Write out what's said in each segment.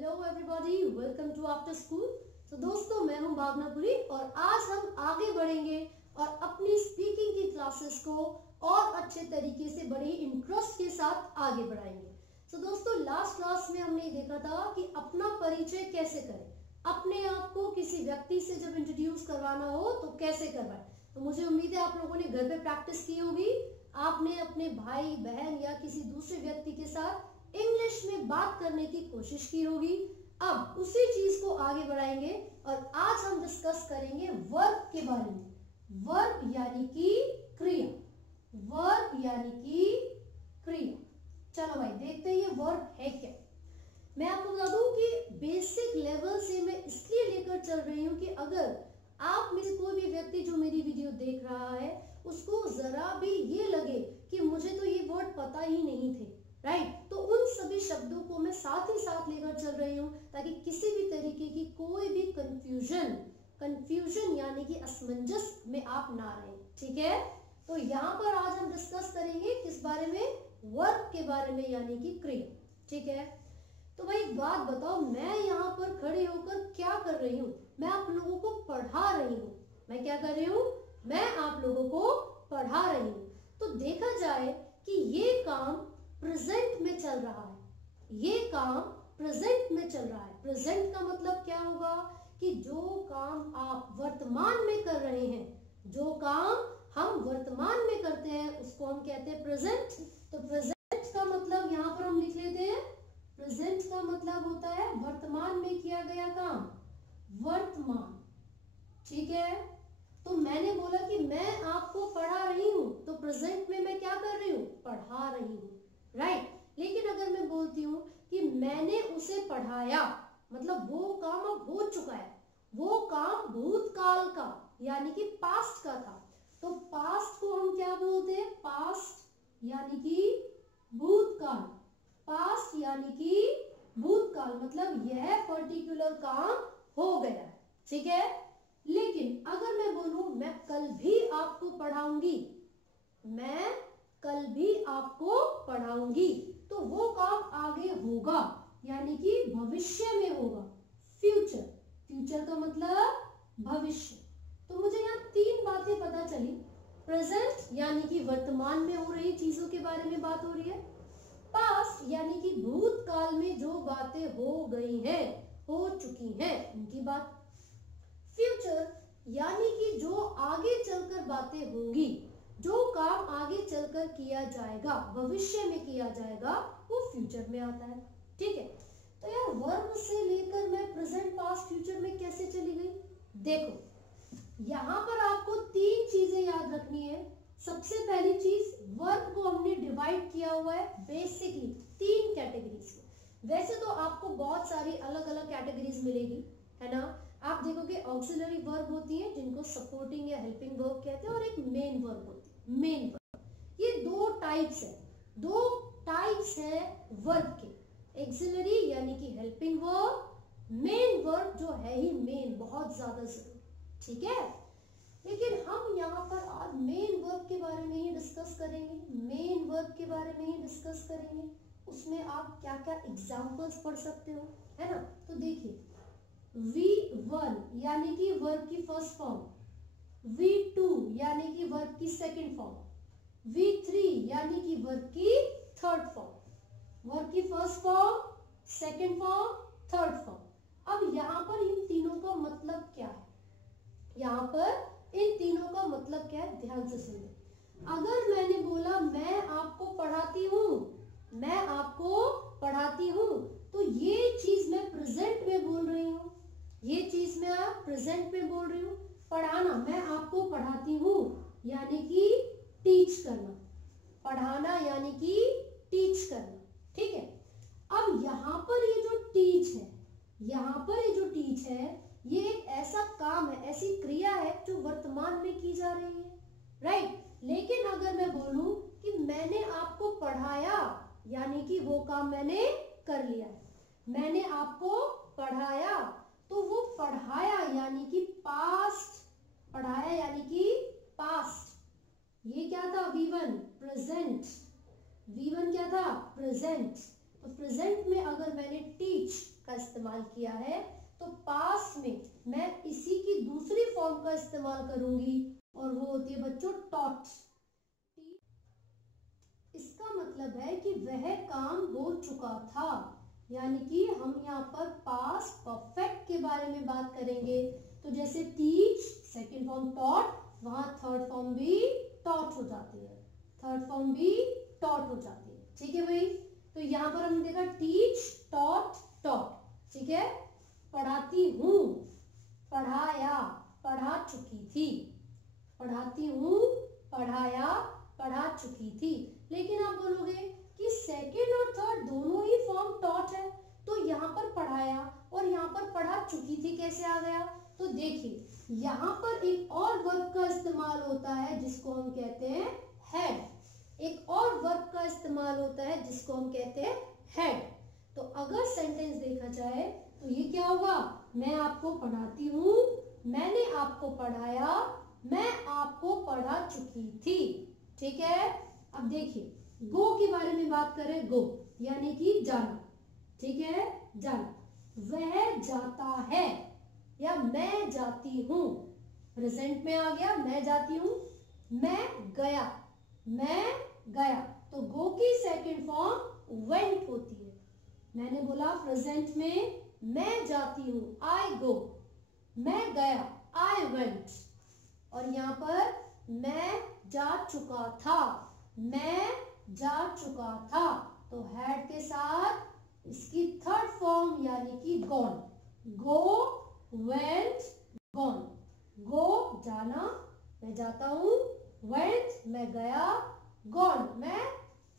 Hello everybody, welcome to after school. तो दोस्तों, मैं हूं भावनापुरी और आज हम आगे बढ़ेंगे और अपनी स्पीकिंग की क्लासेस को और अच्छे तरीके से बड़े इंटरेस्ट के साथ आगे बढ़ाएंगे। तो दोस्तों, लास्ट क्लास में हमने देखा था कि अपना परिचय कैसे करें, अपने आप को किसी व्यक्ति से जब इंट्रोड्यूस करवाना हो तो कैसे करवाएं। तो मुझे उम्मीद है आप लोगों ने घर पे प्रैक्टिस की होगी, आपने अपने भाई बहन या किसी दूसरे व्यक्ति के साथ इंग्लिश में बात करने की कोशिश की होगी। अब उसी चीज को आगे बढ़ाएंगे और आज हम डिस्कस करेंगे वर्ब के बारे में। वर्ब यानी कि क्रिया, वर्ब यानी कि क्रिया। चलो भाई, देखते हैं ये वर्ब है क्या। मैं आपको बता दूं कि बेसिक लेवल से मैं इसलिए लेकर चल रही हूं कि अगर आप में से कोई भी व्यक्ति जो मेरी वीडियो देख रहा है उसको जरा भी ये लगे कि मुझे तो ये वर्ड पता ही नहीं थे, राइट, तो उन सभी शब्दों को मैं साथ ही साथ लेकर चल रही हूँ ताकि किसी भी तरीके की कोई भी कंफ्यूजन यानी कि असमंजस में आप ना रहें। ठीक है, तो यहाँ पर आज हम डिस्कस करेंगे किस बारे में, वर्ब के बारे में यानी कि क्रिया। ठीक है, तो भाई एक बात बताओ, मैं यहाँ पर खड़े होकर क्या कर रही हूँ? मैं आप लोगों को पढ़ा रही हूँ। मैं क्या कर रही हूँ? मैं आप लोगों को पढ़ा रही हूँ। तो देखा जाए कि ये काम प्रेजेंट में चल रहा है, ये काम प्रेजेंट में चल रहा है। प्रेजेंट का मतलब क्या होगा कि जो काम आप वर्तमान में कर रहे हैं, जो काम हम वर्तमान में करते हैं उसको हम कहते हैं प्रेजेंट। तो प्रेजेंट का मतलब यहाँ पर हम लिख लेते हैं, प्रेजेंट का मतलब होता है वर्तमान में किया गया काम, वर्तमान। ठीक है, तो मैंने बोला कि मैं आपको पढ़ा रही हूं, तो प्रेजेंट में मैं क्या कर रही हूं? पढ़ा रही हूं, राइट। लेकिन अगर मैं बोलती हूं कि मैंने उसे पढ़ाया, मतलब वो काम अब हो चुका है, वो काम भूतकाल का यानी कि पास्ट का था। तो पास्ट को हम क्या बोलते हैं? पास्ट यानी कि भूतकाल, पास्ट यानी कि भूतकाल, मतलब यह पर्टिकुलर काम हो गया है। ठीक है, लेकिन अगर मैं बोलूं मैं कल भी आपको पढ़ाऊंगी, मैं कल भी आपको पढ़ाऊंगी, तो वो काम आगे होगा यानी कि भविष्य में होगा, फ्यूचर। फ्यूचर का मतलब भविष्य। तो मुझे यहाँ तीन बातें पता चली। प्रेजेंट यानी कि वर्तमान में हो रही चीजों के बारे में बात हो रही है, पास्ट यानी कि भूतकाल में जो बातें हो गई हैं, हो चुकी हैं, उनकी बात। फ्यूचर यानी कि जो आगे चलकर बातें होंगी, जो काम आगे चलकर किया जाएगा, भविष्य में किया जाएगा, वो फ्यूचर में आता है। ठीक है, तो यार वर्ब से लेकर मैं प्रेजेंट, पास्ट, फ्यूचर में कैसे चली गई? देखो, यहां पर आपको तीन चीजें याद रखनी है। सबसे पहली चीज, वर्ब को हमने डिवाइड किया हुआ है बेसिकली तीन कैटेगरीज में। वैसे तो आपको बहुत सारी अलग अलग कैटेगरीज मिलेगी, है ना। आप देखोगे ऑक्सिलरी वर्ब होती है जिनको सपोर्टिंग या हेल्पिंग वर्ब कहते हैं, और एक मेन वर्ब होती है, मेन वर्ब। ये दो टाइप्स है, दो टाइप्स है वर्ब के, ऑक्सिलरी यानी कि हेल्पिंग वर्ब, मेन वर्ब जो है ही मेन, बहुत ज्यादा जरूरी। ठीक है, लेकिन हम यहाँ पर आज मेन वर्ब के बारे में ही डिस्कस करेंगे, मेन वर्ब के बारे में ही डिस्कस करेंगे। उसमें आप क्या क्या एग्जाम्पल्स पढ़ सकते हो, है ना। तो देखिए, V1 यानी कि वर्ब की फर्स्ट फॉर्म, V2 यानी कि वर्ब की सेकंड फॉर्म, V3 यानी कि वर्ब की थर्ड फॉर्म। वर्ब की first form, second form, third form. अब यहाँ पर इन तीनों का मतलब क्या है? यहाँ पर इन तीनों का मतलब क्या है, ध्यान से सुनिए। अगर मैंने बोला मैं आपको पढ़ाती हूँ, मैं आपको पढ़ाती हूँ, तो ये चीज मैं प्रेजेंट में बोल रही हूँ, ये चीज मैं आप प्रेजेंट में बोल रही हूँ। पढ़ाना, मैं आपको पढ़ाती हूँ यानी कि टीच करना, पढ़ाना यानी कि टीच करना। ठीक है, अब यहाँ पर ये जो टीच है, यहाँ पर ये जो टीच है, ये एक ऐसा काम है, ऐसी क्रिया है जो वर्तमान में की जा रही है, राइट। लेकिन अगर मैं बोलूं कि मैंने आपको पढ़ाया यानी कि वो काम मैंने कर लिया है, मैंने आपको पढ़ाया, तो वो पढ़ाया यानी कि पास्ट, पढ़ाया यानी कि पास्ट। ये क्या था? V1 प्रेजेंट, V1 क्या था? प्रेजेंट। तो प्रेजेंट में अगर मैंने टीच का इस्तेमाल इस्तेमाल किया है, तो पास में मैं इसी की दूसरी फॉर्म का इस्तेमाल करूंगी और वो होती है बच्चों टॉट। इसका मतलब है कि वह काम हो चुका था, यानी कि हम यहाँ पर पास परफेक्ट के बारे में बात करेंगे। तो जैसे टीच सेकंड फॉर्म टॉट, वहां थर्ड फॉर्म भी टॉट हो जाती है, थर्ड फॉर्म भी टॉट हो जाती है। ठीक है भाई, तो यहाँ पर हमने देखा टीच, टॉट, टॉट। ठीक है, पढ़ाती हूँ, पढ़ाया, पढ़ा चुकी थी, पढ़ाती हूँ, पढ़ाया, पढ़ा चुकी थी। लेकिन आप बोलोगे कि सेकंड और थर्ड दोनों ही फॉर्म टॉट है, तो यहाँ पर पढ़ाया और यहाँ पर पढ़ा चुकी थी कैसे आ गया? तो देखिए यहाँ पर एक और वर्ब का इस्तेमाल होता है जिसको हम कहते हैं हैड। एक और वर्ब का इस्तेमाल होता है जिसको हम कहते हैं हैड। तो अगर सेंटेंस देखा जाए तो ये क्या होगा? मैं आपको पढ़ाती हूँ, मैंने आपको पढ़ाया, मैं आपको पढ़ा चुकी थी। ठीक है, अब देखिए गो के बारे में बात करें। गो यानी कि जाना। ठीक है, जाना। वह जाता है या मैं जाती हूँ, प्रेजेंट में आ गया, मैं जाती हूँ। मैं गया, मैं गया, तो गो की सेकंड फॉर्म वेंट होती है। मैंने बोला प्रेजेंट में मैं जाती हूँ, आई गो, मैं गया, आई वेंट। और यहाँ पर मैं जा चुका था, मैं जा चुका था, तो हैड के साथ इसकी थर्ड फॉर्म यानी कि गॉन। गो, वेंट, गॉन। गो जाना, मैं जाता हूँ, वेंट मैं गया, गॉन मैं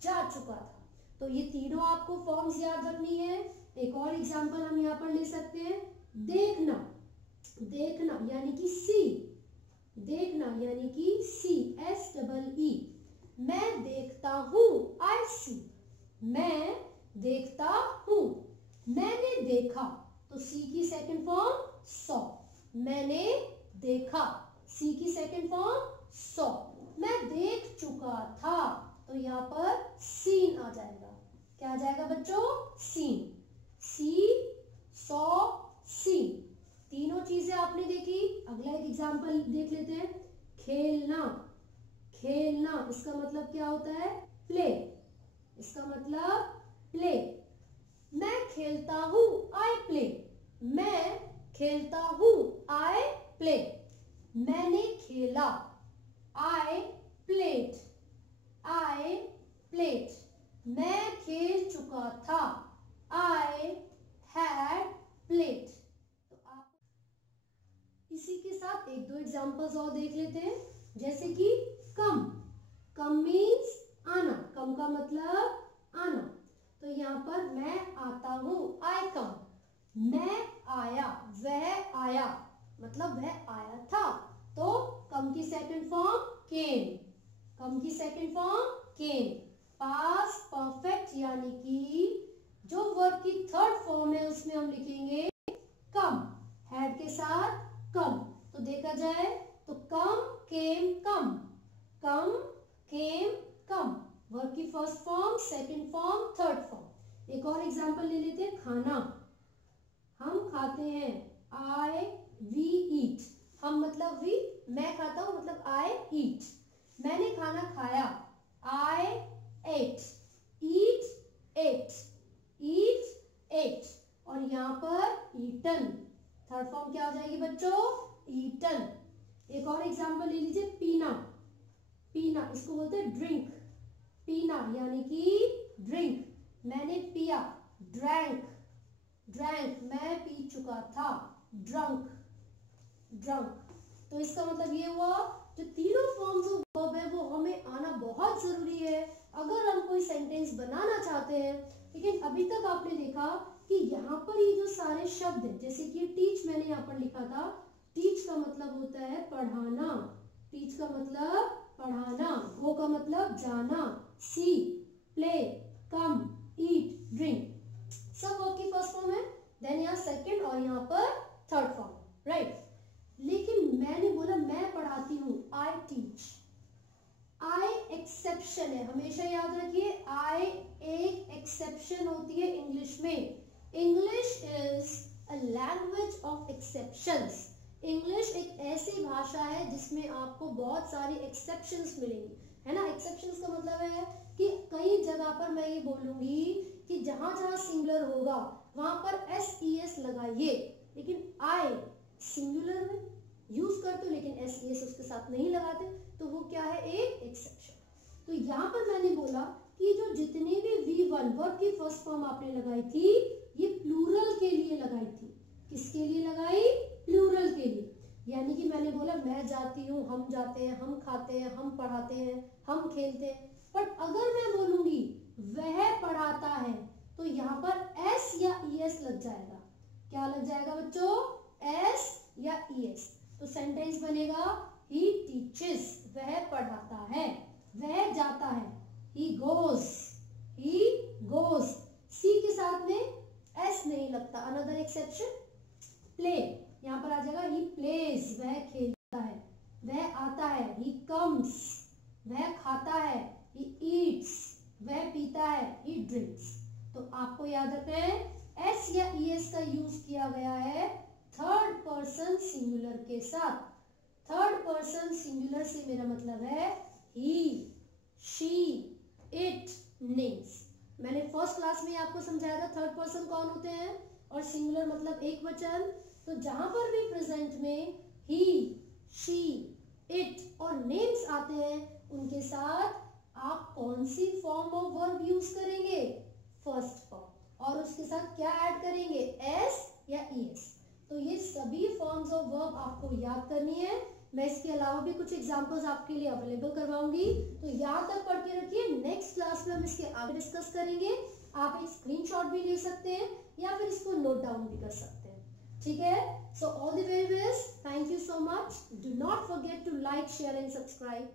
जा चुका था। तो ये तीनों आपको फॉर्म्स याद रखनी है। एक और एग्जांपल हम यहाँ पर ले सकते हैं। देखना, देखना यानी कि सी, देखना यानी कि सी, एस डबल ई। मैं देखता हूँ, आई सी, मैं देखता हूँ। मैंने देखा, तो सी की सेकंड फॉर्म सॉ, मैंने देखा, सी की सेकंड फॉर्म सॉ। मैं देख चुका था, तो यहाँ पर सीन आ जाएगा। क्या आ जाएगा बच्चों? सीन। सी, सॉ, सीन, तीनों चीजें आपने देखी। अगला एक एग्जांपल देख लेते हैं। खेलना, खेलना इसका मतलब क्या होता है? प्ले। इसका मतलब प्ले। मैं खेलता हूँ, आई प्ले, मैं खेलता हूँ, आई प्ले। मैंने खेला, आई प्लेड, आई प्लेड। मैं खेल चुका था, आई हैड प्लेड। तो आप इसी के साथ एक दो एग्जांपल्स और देख लेते हैं। जैसे कि कम, कम मीन्स आना, कम का मतलब आना। तो यहाँ पर मैं आता हूँ, आई कम। मैं आया, वह आया, मतलब वह आया था। तो कम की सेकंड फॉर्म केम, कम की सेकंड फॉर्म केम। पास परफेक्ट यानी कि जो वर्ब की थर्ड फॉर्म है उसमें हम लिखेंगे कम, हैड के साथ कम। तो देखा जाए तो कम, केम, कम, कम, केम, कम। वर्ब की first form, second form, third form. एक और एग्जांपल ले लेते हैं। खाना, हम खाते हैं, आई वी ईट। हम मतलब वी, मैं खाता हूं मतलब आई ईट। मैंने खाना खाया, आई एट। ईट, एट, ईट, एट। और यहाँ पर ईटन, थर्ड फॉर्म क्या हो जाएगी बच्चों? ईटन। एक और एग्जांपल ले लीजिए। पीना, पीना इसको बोलते हैं ड्रिंक। पीना यानी कि ड्रिंक। मैंने पिया, ड्रैंक, ड्रैंक मैं पी चुका था, ड्रंक, ड्रंक। तो इसका मतलब ये हुआ जो तीनों फॉर्म्स ऑफ वर्ब है वो हमें आना बहुत जरूरी है अगर हम कोई सेंटेंस बनाना चाहते हैं। लेकिन अभी तक आपने देखा कि यहाँ पर ये जो सारे शब्द हैं, जैसे कि टीच मैंने यहाँ पर लिखा था, टीच का मतलब होता है पढ़ाना, टीच का मतलब पढ़ाना, गो का मतलब जाना, सी, प्ले, कम, ईट, ड्रिंक, सब वर्ब की फर्स्ट फॉर्म है। देन यहाँ सेकंड और यहाँ पर थर्ड फॉर्म, राइट। लेकिन मैंने बोला मैं पढ़ाती हूँ, आई टीच। आई एक्सेप्शन है, हमेशा याद रखिए आई एक एक्सेप्शन होती है इंग्लिश में। English is language of exceptions. English एक ऐसी भाषा है जिसमें आपको बहुत सारी एक्सेप्शंस मिलेंगी, है ना। एक्सेप्शंस का मतलब है कि कई जगह पर मैं ये बोलूंगी कि जहां जहां सिंगुलर होगा वहां पर SES लगाइए, लेकिन आई सिंगुलर में यूज करते हो लेकिन SES उसके साथ नहीं लगाते, तो वो क्या है, एक एक्सेप्शन। तो यहाँ पर मैंने बोला कि जो जितनी भी V1 वर्ब की फर्स्ट फॉर्म आपने लगाई थी ये प्लूरल के लिए लगाई थी। किसके लिए लगाई, प्लूरल के लिए। यानी कि मैंने बोला मैं जाती हूँ, हम जाते हैं, हम खाते हैं, हम पढ़ाते हैं, हम खेलते हैं। बट अगर मैं बोलूंगी वह पढ़ाता है तो यहाँ पर S या ES लग जाएगा। क्या लग जाएगा बच्चों, S या ES। तो सेंटेंस बनेगा he teaches, वह पढ़ाता है। वह जाता है, he goes, he goes। C के साथ में S नहीं लगता। अनदर एक्सेप्शन, प्ले, यहाँ पर आ जाएगा he plays, वह खेलता है। वह आता है, he comes, वह खाता है, he eats, वह पीता है, he drinks। तो आपको याद रखना है S या ES का यूज किया गया है थर्ड पर्सन सिंगुलर के साथ। थर्ड पर्सन सिंगुलर से मेरा मतलब है he, she, it, names। मैंने फर्स्ट क्लास में आपको समझाया था थर्ड पर्सन कौन होते हैं और सिंगुलर मतलब एक वचन। तो जहां पर भी प्रेजेंट में he, she, it और names आते हैं उनके साथ आप कौन सी फॉर्म ऑफ वर्ब यूज करेंगे, फर्स्ट फॉर्म। और उसके साथ क्या ऐड करेंगे, S या ES। तो ये सभी फॉर्म्स ऑफ वर्ब आपको याद करनी है। मैं इसके अलावा भी कुछ एग्जांपल्स आपके लिए अवेलेबल करवाऊंगी, तो यहाँ तक पढ़ के रखिए। नेक्स्ट क्लास में हम इसके आगे डिस्कस करेंगे। आप एक स्क्रीनशॉट भी ले सकते हैं या फिर इसको नोट डाउन भी कर सकते हैं, ठीक है। So all the very best, thank you so much. Do not forget to like, share and subscribe.